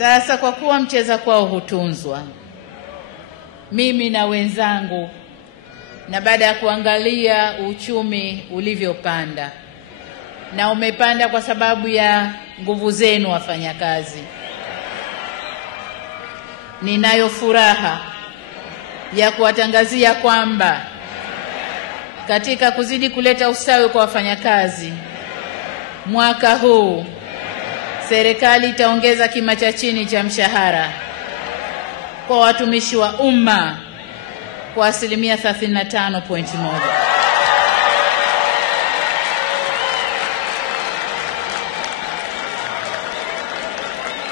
Sasa kwa kuwa mcheza kwao hutunzwa, mimi na wenzangu, na baada ya kuangalia uchumi ulivyopanda, na umepanda kwa sababu ya nguvu zenu wafanyakazi, ninayo furaha ya kuwatangazia kwamba katika kuzidi kuleta ustawi kwa wafanyakazi, mwaka huu serikali itaongeza kima cha chini cha mshahara kwa watumishi wa umma kwa asilimia 35.1.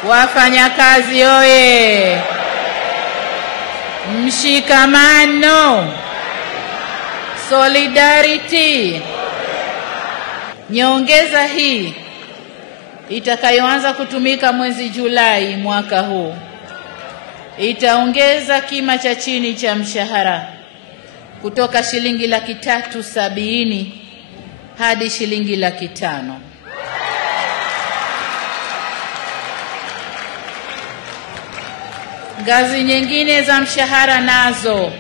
Wafanyakazi oye! Mshikamano, solidarity. Nyongeza hii itakayoanza kutumika mwezi Julai mwaka huu itaongeza kima cha chini cha mshahara kutoka shilingi 370,000 hadi shilingi 500,000. Ngazi nyingine za mshahara nazo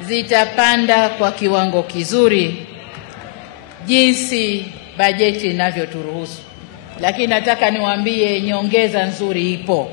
zitapanda kwa kiwango kizuri jinsi bajeti inavyoturuhusu. Lakini nataka niwaambie nyongeza nzuri ipo.